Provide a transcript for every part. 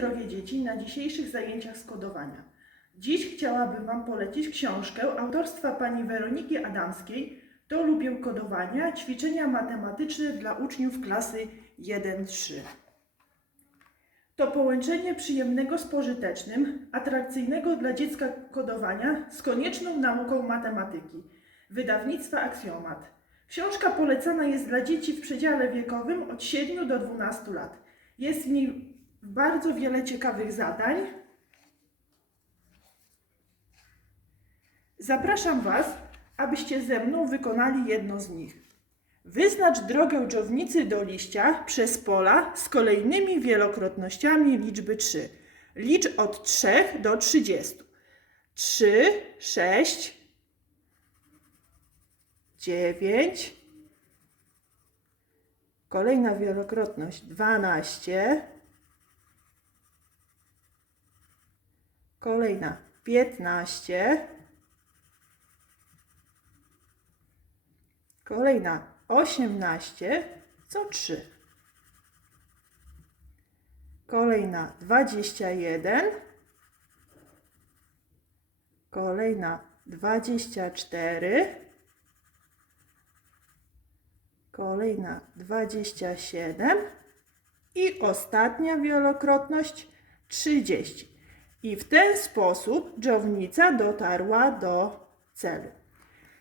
drogie dzieci, na dzisiejszych zajęciach z kodowania. Dziś chciałabym Wam polecić książkę autorstwa pani Weroniki Adamskiej To lubię kodowania, ćwiczenia matematyczne dla uczniów klasy 1-3. To połączenie przyjemnego z pożytecznym, atrakcyjnego dla dziecka kodowania z konieczną nauką matematyki. Wydawnictwa Aksjomat. Książka polecana jest dla dzieci w przedziale wiekowym od 7 do 12 lat. Jest w niej bardzo wiele ciekawych zadań. Zapraszam Was, abyście ze mną wykonali jedno z nich. Wyznacz drogę dżownicy do liścia przez pola z kolejnymi wielokrotnościami liczby 3. Licz od 3 do 30. 3, 6, 9. Kolejna wielokrotność 12. Kolejna 15. Kolejna 18, co 3. Kolejna 21. Kolejna 24. Kolejna 27. I ostatnia wielokrotność 30. I w ten sposób dżownica dotarła do celu.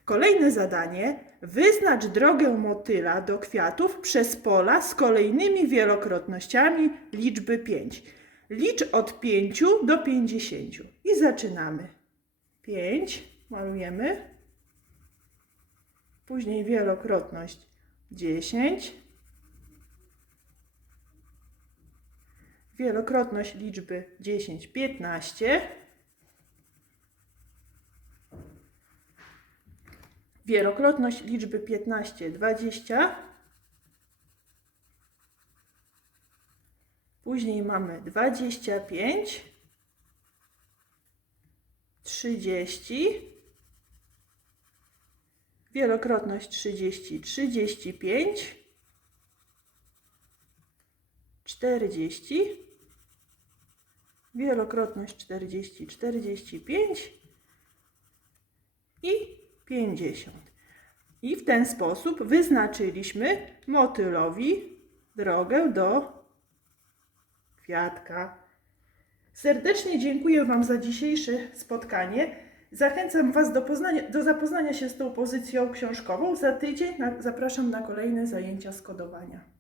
Kolejne zadanie. Wyznacz drogę motyla do kwiatów przez pola z kolejnymi wielokrotnościami liczby 5. Licz od 5 do 50. I zaczynamy. 5 malujemy. Później wielokrotność 10. Wielokrotność liczby 10, 15. Wielokrotność liczby 15, 20. Później mamy 25, 30. Wielokrotność 30, 35, 40. Wielokrotność 40, 45 i 50. I w ten sposób wyznaczyliśmy motylowi drogę do kwiatka. Serdecznie dziękuję Wam za dzisiejsze spotkanie. Zachęcam Was do, poznania, do zapoznania się z tą pozycją książkową. Za tydzień na, zapraszam na kolejne zajęcia z kodowania.